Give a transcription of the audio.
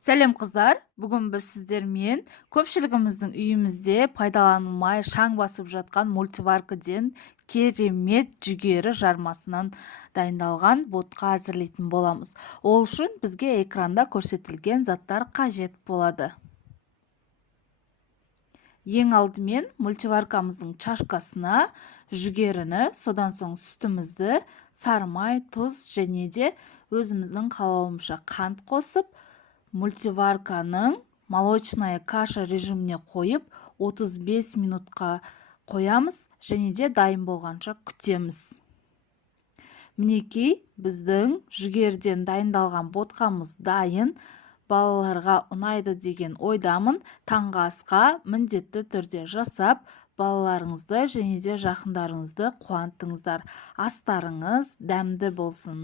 Сәлем қыздар, бүгін біз сіздермен көпшілігіміздің үйімізде пайдаланылмай шаң басып жатқан мультиваркіден керемет жүгері жармасынан дайындалған ботқа әзірлейтін боламыз. Ол үшін бізге экранда көрсетілген заттар қажет болады. Ең алдымен мультиваркамыздың чашкасына жүгеріні, содан соң сүтімізді, сары май, тұз және де өзіміздің қалауымызша қант қосып, мультиварканың молочная каша режиміне қойып 35 минутқа қоямыз және де дайын болғанша күтеміз. Мінекей біздің жүгерден дайындалған ботқамыз дайын. Балаларға ұнайды деген ойдамын. Таңғы асқа міндетті түрде жасап, балаларыңызды және де жақындарыңызды қуантыңыздар. Астарыңыз дәмді болсын.